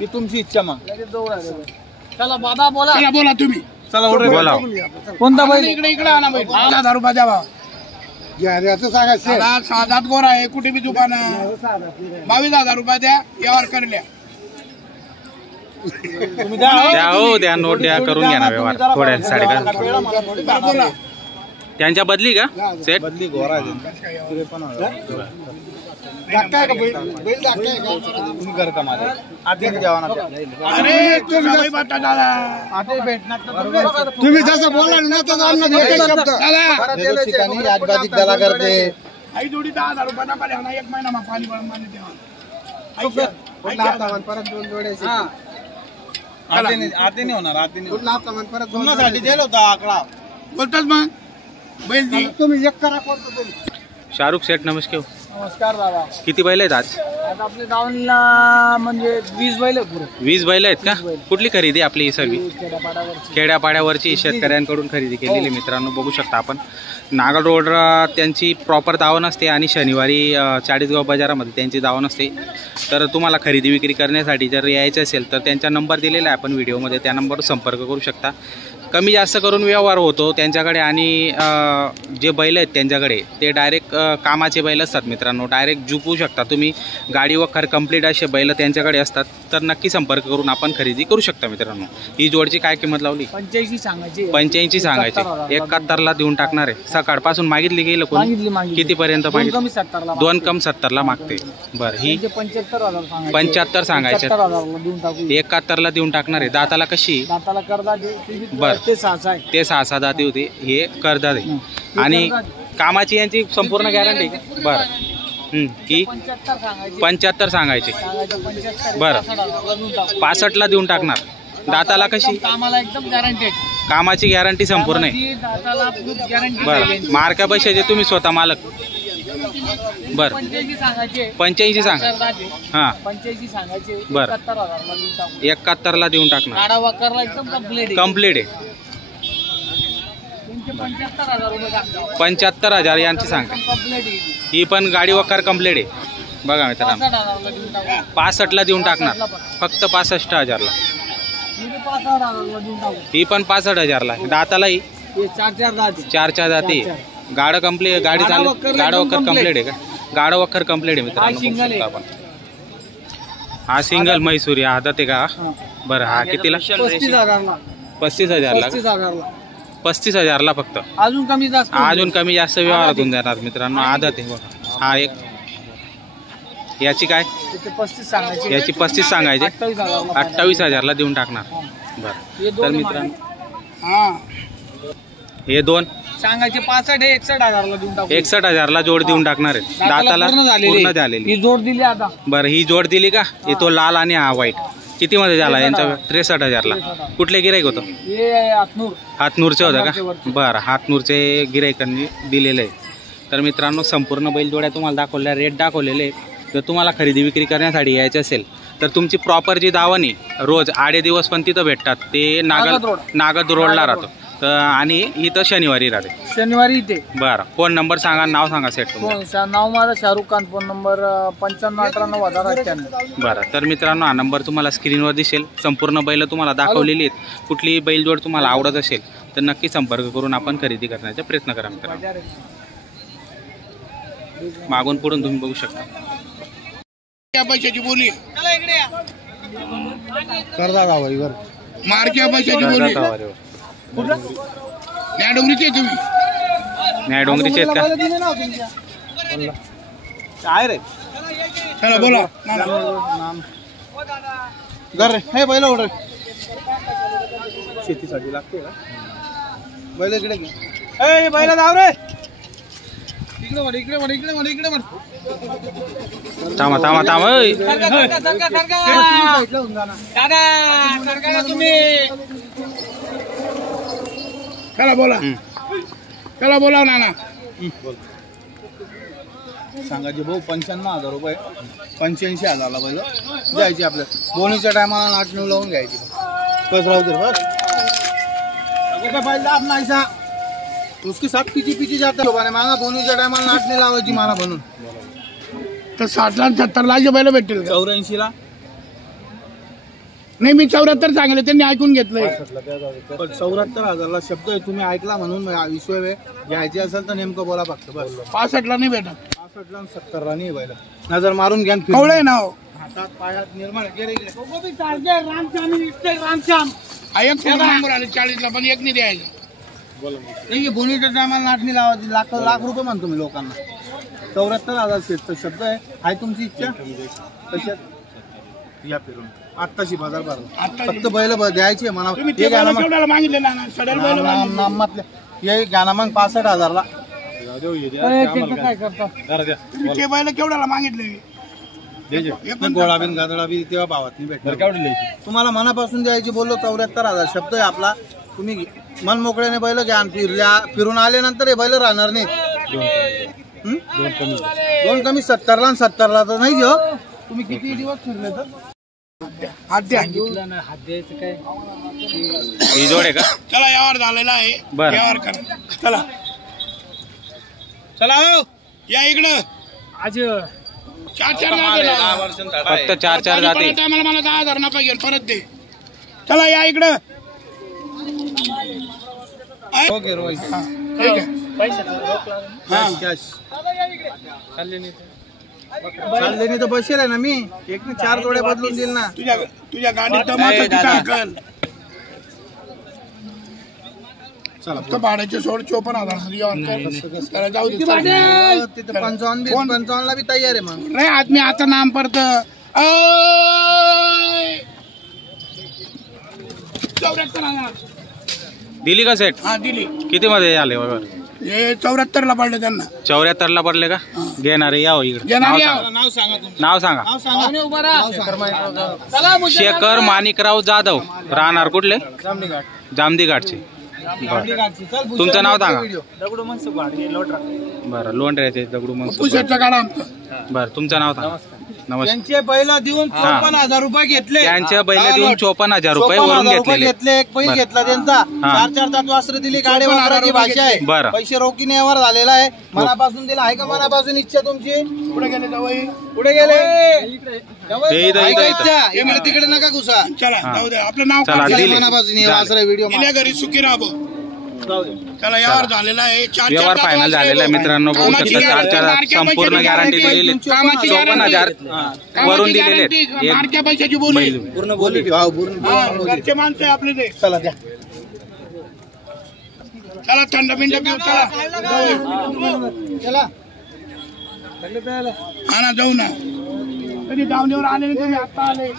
ही तुमची इच्छा मग. चला बाबा बोला. चला बोला तुम्ही. चला ऑर्डर बोला. कोणता बैल? इकडे आणा बैल. 1000 रुपये द्या भाव. सांगा 7 गोरा आहे कुठे बी दुकान 22,000 रुपये द्या यावर करल्या. द्या हो द्या नोट द्या करून घ्या ना व्यवहार थोड्या साडेका बोला. त्यांच्या बदली का सेट बदली गोरा आहे. तुम्ही कर का माझे आधी जेवण अरे तुम्ही बता दादा. तुम्ही जसं बोला ना तसं आम्हाला शब्द ठिकाणी राजबाधिक दला करते. आई जोडी 10,000 रुपये नका द्या ना. 1 महिना मग पाणी भरून माने द्या. परत 2 जोडे आते नाही होणार. आते नाही परत साठी दिला होता आकडा बोलतोच मग बैल दी. तुम्ही एक करा कोणतं तरी. शाहरुख सेठ नमस्कार. नमस्कार दादा. किती बैल आहेत आज? आज आपल्या गावाला म्हणजे 20 बैल आहे पुरे. 20 बैल आहेत का? कुठली खरेदी आपली ही सर्व? खेड्यापाड्यावरची. खेड्यापाड्यावरची शेतकऱ्यांकडून खरेदी केलेली मित्रांनो बघू शकता आपण. नागड रोड त्यांची प्रॉपर दावण असते आणि शनिवारी चाळीसगाव बाजारामध्ये त्यांची दावण असते. तर तुम्हाला खरेदी विक्री करण्यासाठी जर यायचं असेल तर त्यांचा नंबर दिलेला आहे आपण व्हिडिओमध्ये. त्या नंबरवर संपर्क करू शकता. कमी जास्त करून व्यवहार होतो त्यांच्याकडे. आणि जे बैल आहेत त्यांच्याकडे ते डायरेक्ट कामाचे बैल असतात मित्रांनो. डायरेक्ट झुपू शकता तुम्ही. गाडी वखर कंप्लीट असे बैल त्यांच्याकडे असतात. तर नक्की संपर्क करून आपण खरेदी करू शकता मित्रांनो. ही जोडची काय किंमत लावली? 85 सांगायची. 85 सांगायची. 71ला देऊन टाकणार आहे. सकाळपासून मागितली गेलं कोणी? कितीपर्यंत मागितली? 2 कम 70ला मागते. बरं ही 75 सांगायचे. 71ला देऊन टाकणार आहे. दाताला कशी? दाताला करदा. बरं ते 6 ते 6 दाती होते. हे करदा दे. आणि कामाची यांची संपूर्ण गॅरंटी. बरं की 75 सांगायचे. बरं 65ला देऊन टाकणार. दाताला कशी? कामाला एकदम गॅरंटेड. कामाची गॅरंटी संपूर्ण आहे. दाताला गॅरंटी. बरं मार्का पैशाचे तुम्ही स्वतः मालक. बरं 85 सांगा. हां 85 सांगायचे. बरं 71ला देऊन टाकणार. गाडा वाकरला एकदम कंप्लीट आहे. 75,000 यांची सांगा. ही पण गाडी वकार कंप्लीट आहे. बघा मित्रांनो 65ला देऊन टाकणार. फक्त 65,000ला. ही पण 65,000ला. दातालाही 4 जाती. गाडा कंप्लीट. गाडी चालू. गाडा वखर कंप्लीट आहे का? गाडा वखर कंप्लीट आहे मित्रांनो. आपण हा सिंगल म्हैसूर हातात आहे का? बरं हा कितीला? 35,000ला. 35,000ला फक्त. अजून कमी जास्त व्यवहारातून देणार मित्रांनो. आदत आहे बघा. हा एक. याची काय? याची 35 सांगायचे. 28,000ला देऊन टाकणार. बरं तर मित्रांनो हे 2 सांगायचे. 61,000ला देऊन टाकू. 61,000ला जोड देऊन टाकणार आहे. दाताला पूर्ण झालेली. ही जोड दिली आता. बरं ही जोड दिली का? हे तो लाल आणि हा व्हाईट. किती मध्ये झाला यांचा? 63,000ला. कुठले गिराईक होतं? हातनूरचे होतं का? बरं हातनूरचे गिराईकांनी दिलेलं आहे. तर मित्रांनो संपूर्ण बैलजोड्या तुम्हाला दाखवल्या. रेट दाखवलेले आहे. जर तुम्हाला खरेदी विक्री करण्यासाठी यायचं असेल तर तुमची प्रॉपर जी दावण आहे रोज आडे दिवस पण तिथं भेटतात. ते नागद रोडला राहतं. आणि इथं शनिवारी राहते. शनिवारी इथे. बरं फोन नंबर सांगा. नाव सांगा सेट. नाव माझं शाहरुख खान. Phone number 959898. बरं तर मित्रांनो हा नंबर तुम्हाला स्क्रीनवर दिसेल. संपूर्ण बैल तुम्हाला दाखवलेली आहेत. कुठलीही बैलजोड तुम्हाला आवडत असेल तर नक्की संपर्क करून आपण खरेदी करण्याचा प्रयत्न करा मित्रांनो. मागून पुढून तुम्ही बघू शकता. पैशाची बोली करदा गावावर मार्क्या पैशाची बोली. न्याडोंगरीचे तुम्ही? न्याडोंगरीचे आहेत का? काय रे? चला बोला. जर हे बैल ऑर्डर शेतीसाठी लागते का? बैल इकडे घे. ए बैल धाव रे. इकडे थांबा. तुम्ही चला बोला नाना. सांगायचे भाऊ 95,000 रुपये. 85,000ला बैल द्यायची. आपल्या बोनीच्या टायमाला 8-9 लावून घ्यायची. कसं राहू दे बस. बैल दाब नाही सा. उसके साथ पिची पिची जाते लोकांनी मागा दोन्हीच्या टायमाला नाट नाही लावायची मला म्हणून. तर 60 आणि 70 ला जे बैल भेटतील का? 84ला नाही मी 74 सांगितलं त्यांनी ऐकून घेतलंय. पण 74,000ला शब्द आहे तुम्ही ऐकला म्हणून विश्व घ्यायचे असेल तर नेमकं बोला फक्त बस. 65 ला नाही भेटत. 65ला आणि 70ला नाही बैल. नजर मारून घ्या. कवळे नाव हातात पायात निर्माण गेले गेले. हा एक नंबर आले 40 ला पण एक नाही द्यायचं. नाही बोनीच्या टायमाला नाटणी लावायची लाख लाख रुपये म्हणतो मी लोकांना. 74,000 सेटचा शब्द आहे तुमची इच्छा कशात या फिरून आत्ताशी बाजार भरला. आता फक्त बैल द्यायचे म्हणा. तुम्ही ते बैल केवढ्याला मागितले ना? सडल बैल मागितले. नामातले हे गाणं मग 65,000ला. काय करता तुम्ही ते बैल केवढ्याला मागितले? गोळा बिन गादळा बी तेव्हा भावात नाही भेटणार. तुम्हाला मनापासून द्यायची बोललो. 74,000 शब्द आहे आपला. तुम्ही मन मोकळ्याने बैल घ्या. फिरून आल्यानंतर हे बैल राहणार नाही. दोन कमी 70ला आणि 70ला तर नाही हो. तुम्ही किती दिवस फिरले तर हात द्या. ही जोड आहे का? चला यावर झालेला आहे. बरं. यावर करा. चला चला हो. या इकडं. आज 4 जाते. फक्त 4 जाते. टायमाला मला 10,000 नफा घेऊन परत दे. चला या इकडं. ओके रोहित. हा, ठीक आहे. हा. कॅश चालले नाही तर बसेल आहे ना मी. एक ना 4 जोड्या बदलून देईल ना. तुझ्या गाडीत दमाचं तिथं अकल. चला फक्त भाड्याचे सोड 54,000 यावर कर. त्याला जाऊ दे. तिथे 55ला बी तयार आहे मग. नाही आदमी आता नाम पडत. 74,000 दिली का सेट? हा दिली. किती मध्ये आले बरोबर? हे 74 ला पडले त्यांना. 74 ला पडले का? घेणारे या हो इकडे. घेणारे नाव या. सांगा. नाव सांगा तुमचं. नाव सांगा. नाव सांगा. नाव सांगा. शेखर माणिकराव जाधव. राहणार कुठले? जामदी घाटचे. तुमचं नाव सांगा. दगडू मनसुख भाडगे लोटरा. बरं लोंढऱ्याचे दगडू मनसुख. पुशेटचा गाडा आमचा. बरं तुमचं नाव सांगा. नमस्कार. त्यांचे बैल देऊन 54,000 रुपये घेतले. त्यांच्या बैल देऊन 54,000 रुपये वरून घेतलेले. एक बैल घेतला त्यांचा. 4 दात दिली. गाडी वापराची भाषा आहे. बरं. पैसे रोखीने यावर झालेला आहे. मनापासून दिला आहे का? मनापासून इच्छा तुमची. पुढे गेले जावई. पुढे गेले. हे इथं, आहे का इथं, इच्छा? इकडे तिकडे नका घुसा. चला जाऊ दे. आपलं नाव चला, काढ. दिले. मनापासून हे झाले. वासरा व्हिडिओ गेल्या घरी सुखी राबो. चला यावर झालेला आहे. 4 व्यवहार फायनल झालेला आहे मित्रांनो. बघू शकता 4 संपूर्ण गॅरंटी दिलेली. कामाची 54,000 वरून दिलेले आहेत. एक मारक्या पैशाची बोली. बैल. पूर्ण बोली. घरचे माणसं आहे आपले ते. चला द्या. चला थंड पिंड पिऊ. चला चला हा ना जाऊ ना. कधी दावणीवर आले नाही तुम्ही आता आले.